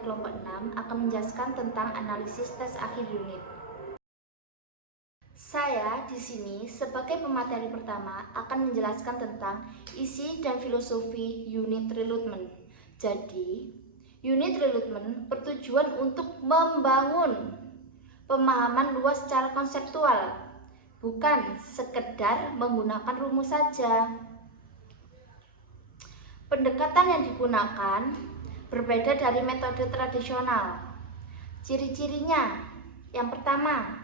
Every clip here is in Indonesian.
dari kelompok 6 akan menjelaskan tentang analisis tes akhir unit. Saya di sini sebagai pemateri pertama akan menjelaskan tentang isi dan filosofi unit rekrutmen. Jadi, unit rekrutmen bertujuan untuk membangun pemahaman luas secara konseptual, bukan sekedar menggunakan rumus saja. Pendekatan yang digunakan berbeda dari metode tradisional. Ciri-cirinya, yang pertama,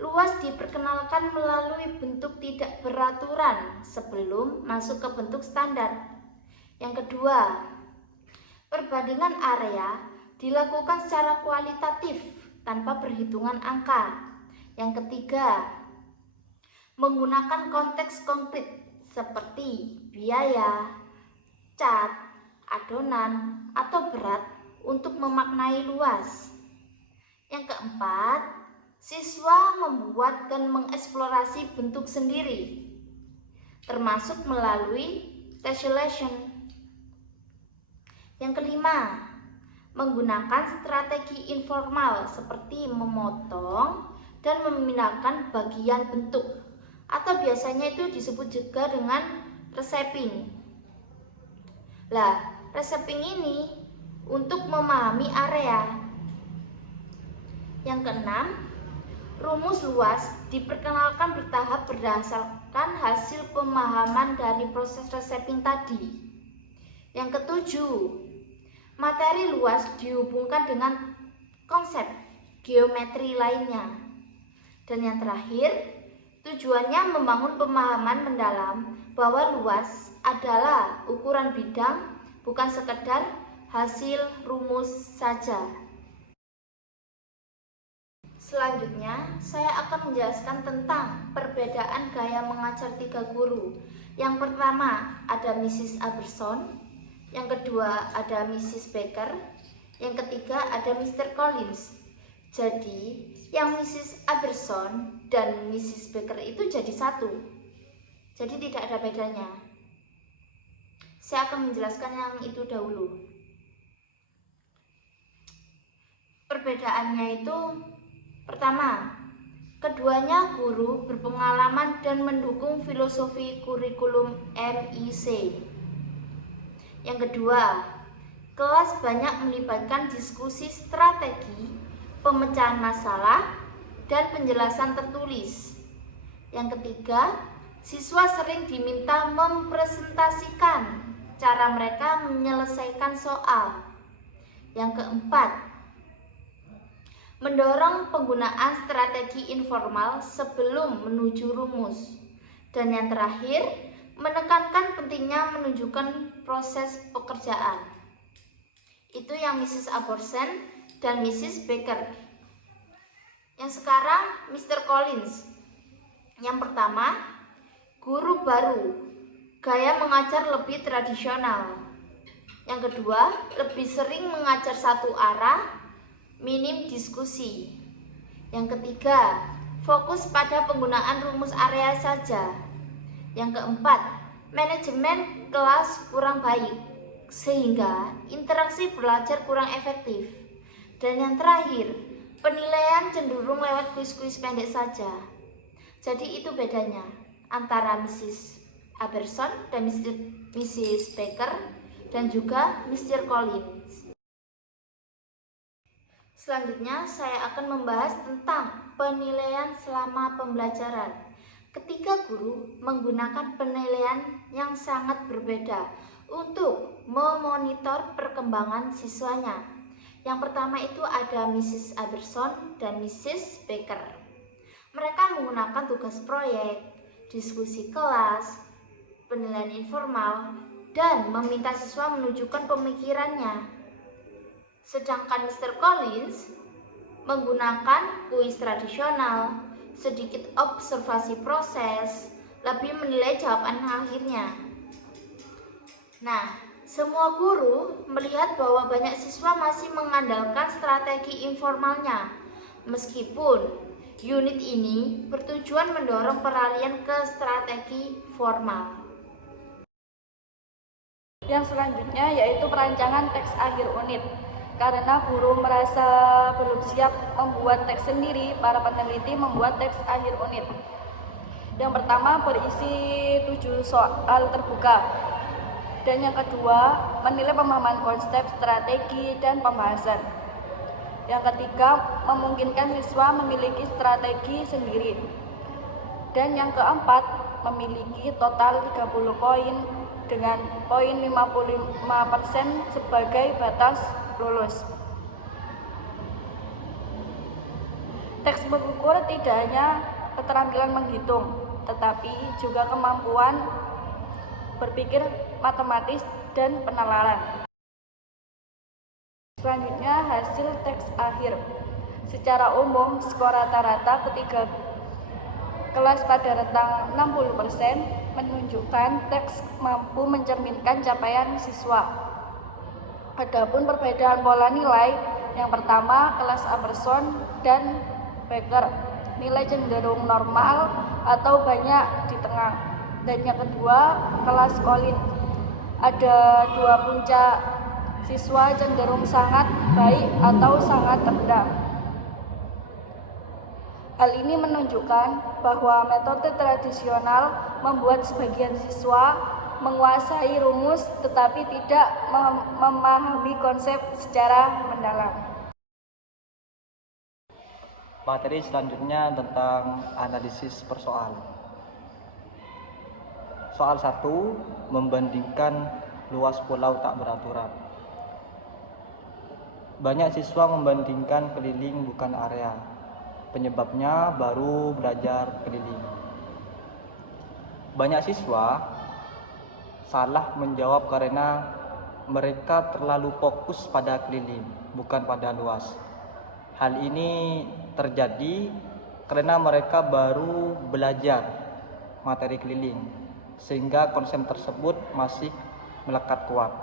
luas diperkenalkan melalui bentuk tidak beraturan sebelum masuk ke bentuk standar. Yang kedua, perbandingan area dilakukan secara kualitatif tanpa perhitungan angka. Yang ketiga, menggunakan konteks konkret seperti biaya, cat, adonan, atau berat untuk memaknai luas. Yang keempat, siswa membuat dan mengeksplorasi bentuk sendiri, termasuk melalui tessellation. Yang kelima, menggunakan strategi informal seperti memotong dan memindahkan bagian bentuk, atau biasanya itu disebut juga dengan reshaping. Reshaping ini untuk memahami area. Yang keenam, rumus luas diperkenalkan bertahap berdasarkan hasil pemahaman dari proses reshaping tadi. Yang ketujuh, materi luas dihubungkan dengan konsep geometri lainnya. Dan yang terakhir, tujuannya membangun pemahaman mendalam bahwa luas adalah ukuran bidang, bukan sekedar hasil rumus saja. Selanjutnya, saya akan menjelaskan tentang perbedaan gaya mengajar 3 guru. Yang pertama ada Mrs. Aberson, yang kedua ada Mrs. Baker, yang ketiga ada Mr. Collins. Jadi, yang Mrs. Aberson dan Mrs. Baker itu jadi satu. Jadi tidak ada bedanya. Saya akan menjelaskan yang itu dahulu. Perbedaannya itu, pertama, keduanya guru berpengalaman dan mendukung filosofi kurikulum MIC. Yang kedua, kelas banyak melibatkan diskusi strategi, pemecahan masalah, dan penjelasan tertulis. Yang ketiga, siswa sering diminta mempresentasikan cara mereka menyelesaikan soal. Yang keempat, mendorong penggunaan strategi informal sebelum menuju rumus. Dan yang terakhir, menekankan pentingnya menunjukkan proses pekerjaan. Itu yang Mrs. Aberson dan Mrs. Baker. Yang sekarang Mr. Collins. Yang pertama, guru baru, gaya mengajar lebih tradisional. Yang kedua, lebih sering mengajar satu arah, minim diskusi. Yang ketiga, fokus pada penggunaan rumus area saja. Yang keempat, manajemen kelas kurang baik, sehingga interaksi belajar kurang efektif. Dan yang terakhir, penilaian cenderung lewat kuis-kuis pendek saja. Jadi itu bedanya antara Mrs. Aberson dan Mrs. Baker dan juga Mr. Collins. Selanjutnya saya akan membahas tentang penilaian selama pembelajaran. Ketiga guru menggunakan penilaian yang sangat berbeda untuk memonitor perkembangan siswanya. Yang pertama itu ada Mrs. Aberson dan Mrs. Baker. Mereka menggunakan tugas proyek, diskusi kelas, penilaian informal, dan meminta siswa menunjukkan pemikirannya. Sedangkan Mr. Collins menggunakan kuis tradisional, sedikit observasi proses, lebih menilai jawaban akhirnya. Nah, semua guru melihat bahwa banyak siswa masih mengandalkan strategi informalnya, meskipun unit ini bertujuan mendorong peralihan ke strategi formal. Yang selanjutnya yaitu perancangan teks akhir unit. Karena guru merasa belum siap membuat teks sendiri, para peneliti membuat teks akhir unit. Yang pertama berisi 7 soal terbuka. Dan yang kedua, menilai pemahaman konsep, strategi, dan pembahasan. Yang ketiga, memungkinkan siswa memiliki strategi sendiri. Dan yang keempat, memiliki total 30 poin dengan poin 55% sebagai batas lulus. Teks mengukur tidak hanya keterampilan menghitung, tetapi juga kemampuan berpikir matematis dan penalaran. Selanjutnya, hasil teks akhir. Secara umum, skor rata-rata ketiga kelas pada rentang 60% menunjukkan teks mampu mencerminkan capaian siswa. Adapun perbedaan pola nilai, yang pertama kelas Aberson dan Becker, nilai cenderung normal atau banyak di tengah. Dan yang kedua kelas Collins, ada 2 puncak, siswa cenderung sangat baik atau sangat rendah. Hal ini menunjukkan bahwa metode tradisional membuat sebagian siswa menguasai rumus tetapi tidak memahami konsep secara mendalam. Materi selanjutnya tentang analisis persoal. Soal 1, membandingkan luas pulau tak beraturan. Banyak siswa membandingkan keliling bukan area. Penyebabnya baru belajar keliling. Banyak siswa salah menjawab karena mereka terlalu fokus pada keliling, bukan pada luas. Hal ini terjadi karena mereka baru belajar materi keliling, sehingga konsep tersebut masih melekat kuat.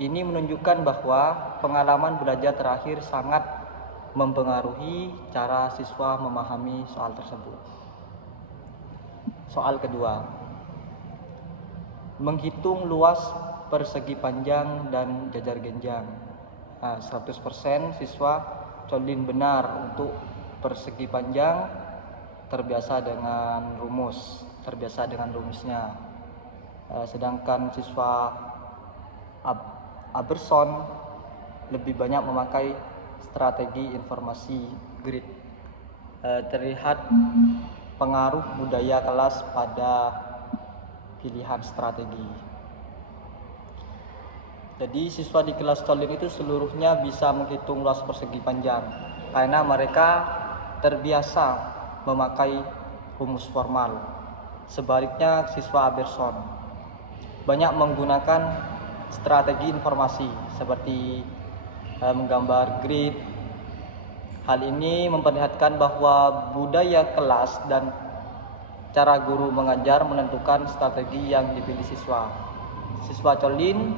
Ini menunjukkan bahwa pengalaman belajar terakhir sangat mempengaruhi cara siswa memahami soal tersebut. Soal kedua, menghitung luas persegi panjang dan jajar genjang. 100% siswa colin benar untuk persegi panjang, terbiasa dengan rumusnya. Sedangkan siswa Aberson lebih banyak memakai strategi informasi grid. Terlihat pengaruh budaya kelas pada pilihan strategi. Jadi siswa di kelas Colin itu seluruhnya bisa menghitung luas persegi panjang karena mereka terbiasa memakai rumus formal. Sebaliknya siswa Aberson banyak menggunakan strategi informasi seperti menggambar grid. Hal ini memperlihatkan bahwa budaya kelas dan cara guru mengajar menentukan strategi yang dipilih siswa. Siswa Colin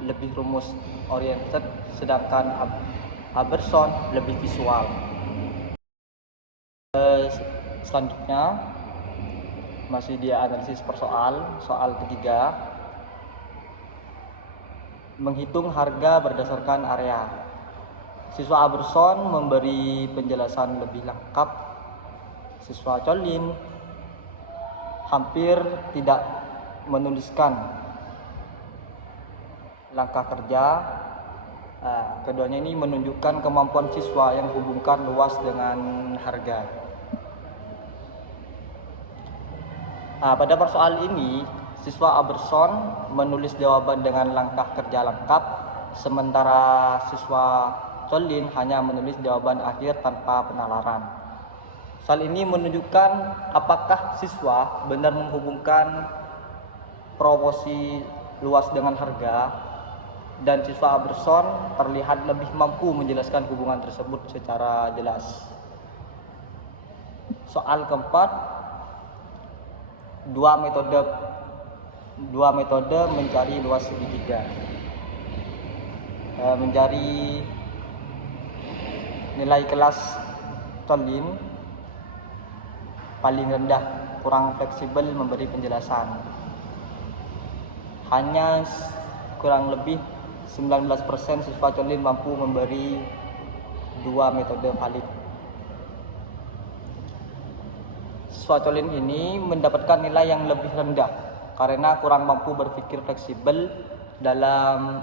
lebih rumus oriented, sedangkan Aberson lebih visual. Selanjutnya masih di analisis persoal. Soal ketiga, menghitung harga berdasarkan area. Siswa Aberson memberi penjelasan lebih lengkap. Siswa Colin hampir tidak menuliskan langkah kerja. Keduanya ini menunjukkan kemampuan siswa yang menghubungkan luas dengan harga. Pada persoalan ini, siswa Aberson menulis jawaban dengan langkah kerja lengkap, sementara siswa Colin hanya menulis jawaban akhir tanpa penalaran. Soal ini menunjukkan apakah siswa benar menghubungkan proporsi luas dengan harga, dan siswa Aberson terlihat lebih mampu menjelaskan hubungan tersebut secara jelas. Soal keempat, dua metode mencari luas segitiga. Mencari nilai kelas Colin paling rendah, kurang fleksibel memberi penjelasan. Hanya kurang lebih 19% siswa Colin mampu memberi 2 metode valid. Siswa Colin ini mendapatkan nilai yang lebih rendah karena kurang mampu berpikir fleksibel dalam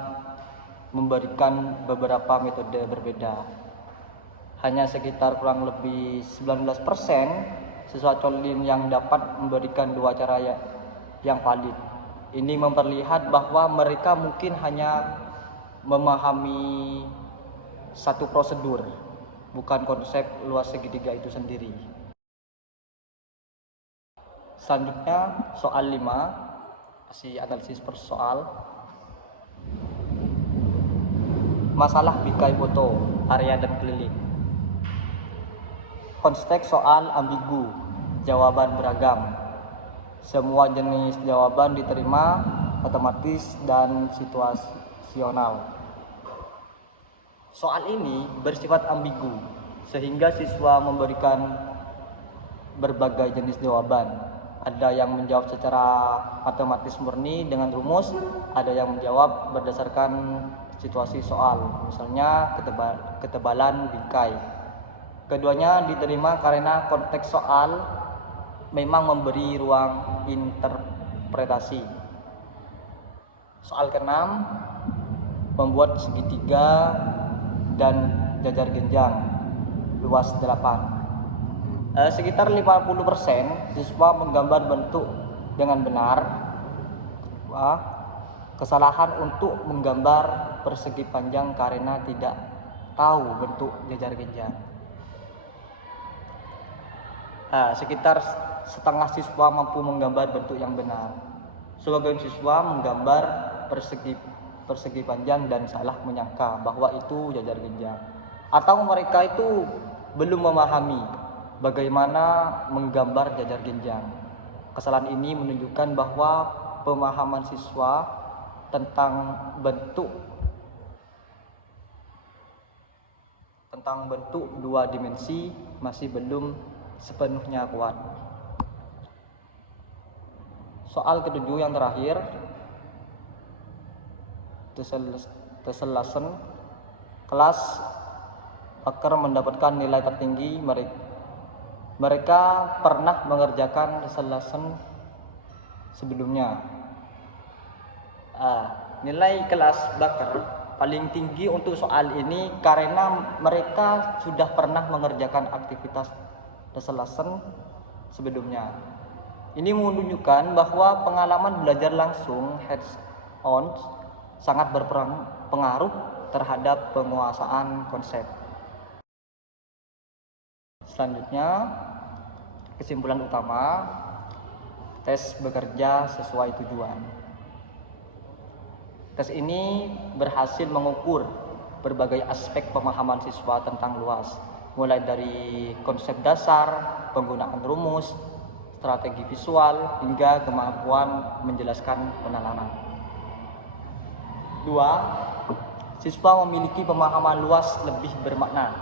memberikan beberapa metode berbeda. Hanya sekitar kurang lebih 19% siswa Colin yang dapat memberikan 2 cara yang valid. Ini memperlihat bahwa mereka mungkin hanya memahami satu prosedur, bukan konsep luas segitiga itu sendiri. Selanjutnya soal 5, masih analisis per soal. Masalah bingkai foto, area dan keliling. Konteks soal ambigu, jawaban beragam. Semua jenis jawaban diterima otomatis dan situasional. Soal ini bersifat ambigu, sehingga siswa memberikan berbagai jenis jawaban. Ada yang menjawab secara matematis murni dengan rumus, ada yang menjawab berdasarkan situasi soal, misalnya ketebalan bingkai. Keduanya diterima karena konteks soal memang memberi ruang interpretasi. Soal ke-6, membuat segitiga dan jajar genjang luas 8. Sekitar 50% siswa menggambar bentuk dengan benar. Kesalahan untuk menggambar persegi panjang karena tidak tahu bentuk jajar genjang. Sekitar setengah siswa mampu menggambar bentuk yang benar. Sebagian siswa menggambar persegi panjang dan salah menyangka bahwa itu jajar genjang, atau mereka itu belum memahami bagaimana menggambar jajar genjang. Kesalahan ini menunjukkan bahwa pemahaman siswa tentang bentuk 2 dimensi masih belum sepenuhnya kuat. Soal ke-7 yang terakhir, Teselasen. Kelas Baker mendapatkan nilai tertinggi. Mereka pernah mengerjakan Teselasen sebelumnya. Nilai kelas Baker paling tinggi untuk soal ini karena mereka sudah pernah mengerjakan aktivitas Teselasen sebelumnya. Ini menunjukkan bahwa pengalaman belajar langsung hands-on sangat berpengaruh terhadap penguasaan konsep. Selanjutnya, kesimpulan utama, tes bekerja sesuai tujuan. Tes ini berhasil mengukur berbagai aspek pemahaman siswa tentang luas, mulai dari konsep dasar, penggunaan rumus, strategi visual, hingga kemampuan menjelaskan penalaran. 2. Siswa memiliki pemahaman luas lebih bermakna.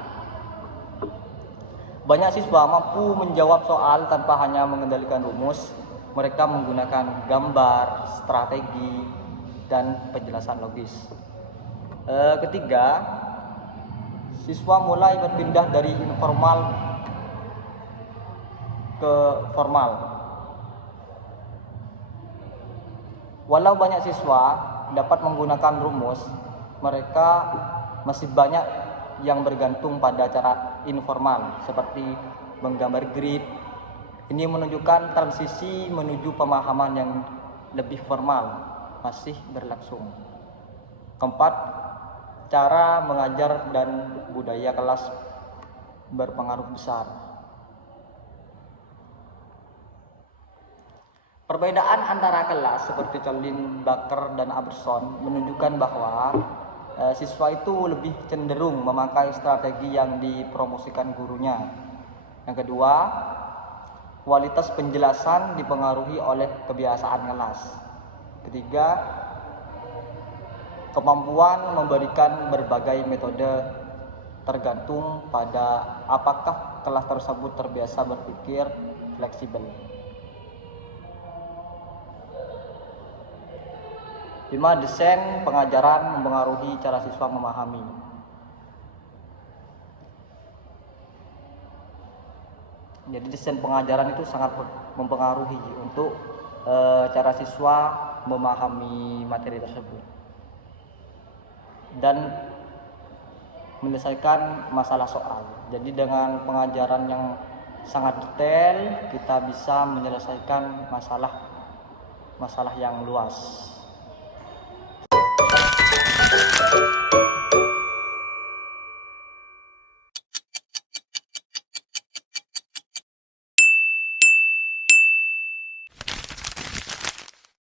Banyak siswa mampu menjawab soal tanpa hanya mengendalikan rumus. Mereka menggunakan gambar, strategi, dan penjelasan logis. Ketiga, siswa mulai berpindah dari informal ke formal. Walau banyak siswa dapat menggunakan rumus, mereka masih banyak yang bergantung pada cara informal seperti menggambar grid. Ini menunjukkan transisi menuju pemahaman yang lebih formal masih berlangsung. Keempat, cara mengajar dan budaya kelas berpengaruh besar. Perbedaan antara kelas seperti Colin, Baker, dan Aberson menunjukkan bahwa siswa itu lebih cenderung memakai strategi yang dipromosikan gurunya. Yang kedua, kualitas penjelasan dipengaruhi oleh kebiasaan kelas. Ketiga, kemampuan memberikan berbagai metode tergantung pada apakah kelas tersebut terbiasa berpikir fleksibel. 5. Desain pengajaran mempengaruhi cara siswa memahami. Jadi desain pengajaran itu sangat mempengaruhi untuk cara siswa memahami materi tersebut dan menyelesaikan masalah soal. Jadi dengan pengajaran yang sangat detail kita bisa menyelesaikan masalah yang luas.